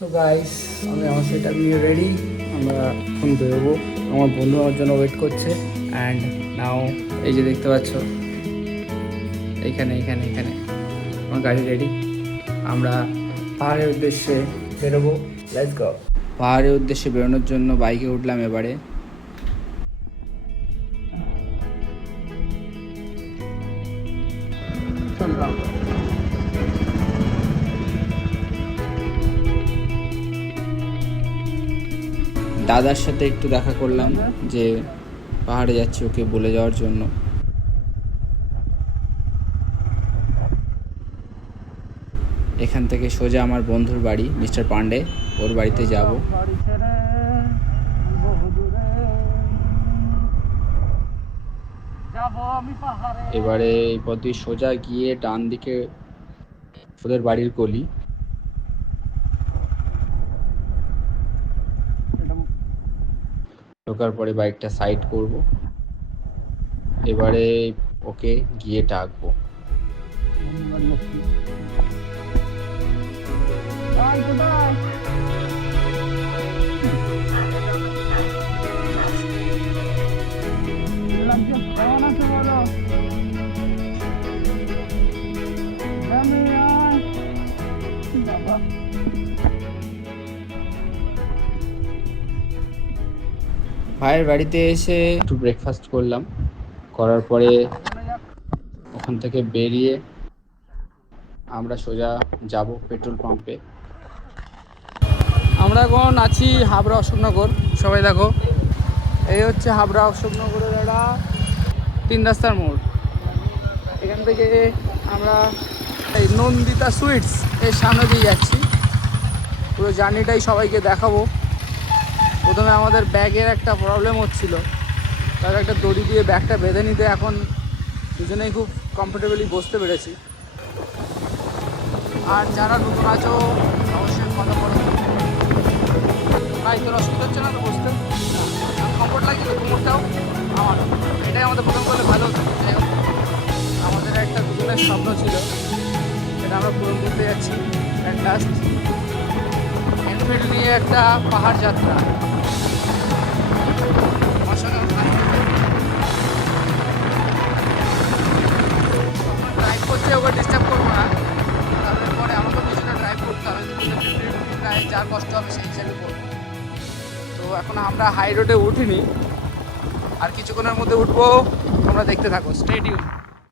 So guys, আমি আমার সেটা নিয়ে রেডি। আমরা এখন বেরোবো। আমার বন্ধু আমার জন্য ওয়েট করছে। অ্যান্ড নাও এই যে দেখতে পাচ্ছ, এইখানে এখানে এখানে আমার গাড়ি রেডি। আমরা পাহাড়ের উদ্দেশ্যে বেরোবো। Let's go. পাহাড়ের উদ্দেশ্যে বেরোনোর জন্য বাইকে উঠলাম এবারে। চললাম। দাদার সাথে একটু দেখা করলাম যে পাহাড়ে যাচ্ছি, ওকে বলে যাওয়ার জন্য। এখান থেকে সোজা আমার বন্ধুর বাড়ি মিস্টার পান্ডে, ওর বাড়িতে যাব। এবারে এই পথ দিয়ে সোজা গিয়ে ডান দিকে ওদের বাড়ির গলি। ঢোকার পরে বাইকটা সাইড করব। এবারে ওকে গিয়ে ডাকবো। ভাইয়ের বাড়িতে এসে একটু ব্রেকফাস্ট করলাম, করার পরে ওখান থেকে বেরিয়ে আমরা সোজা যাব পেট্রোল পাম্পে। আমরা এখন আছি হাবড়া অশোকনগর। সবাই দেখো, এই হচ্ছে হাবড়া অশোকনগরের একটা 3 রাস্তার মোড়। এখান থেকে আমরা এই নন্দিতা সুইটস এর সামনে দিয়ে যাচ্ছি। পুরো জার্নিটাই সবাইকে দেখাবো। প্রথমে আমাদের ব্যাগের একটা প্রবলেম হচ্ছিল, তার একটা দড়ি দিয়ে ব্যাগটা বেঁধে নিতে এখন দুজনেই খুব কমফোর্টেবলি বসতে পেরেছি। আর যারা নতুন আছো অবশ্যই কথা বলো। ভাই, তোর অসুবিধা হচ্ছে না তো বসতে? কমফোর্ট লাগছে তো কোমরটাও? আমার এটাই আমাদের প্রথম করলে ভালো হতো। যাই হোক, আমাদের একটা দুজনের স্বপ্ন ছিল, সেটা আমরা পূরণ করতে যাচ্ছি অ্যাট লাস্ট। এনফিল্ড নিয়ে একটা পাহাড় যাত্রা। আমার সঙ্গে ড্রাইভ করতে ওকে ডিস্টার্ব করবো না, তারপরে আমাকে কিছুটা ড্রাইভ করতে হবে। প্রায় যার কষ্ট হবে সেই হিসাবে করবো। তো এখন আমরা হাই রোডে উঠিনি, আর কিছুক্ষণের মধ্যে উঠবো। তোমরা দেখতে থাকো, স্টে টিউন।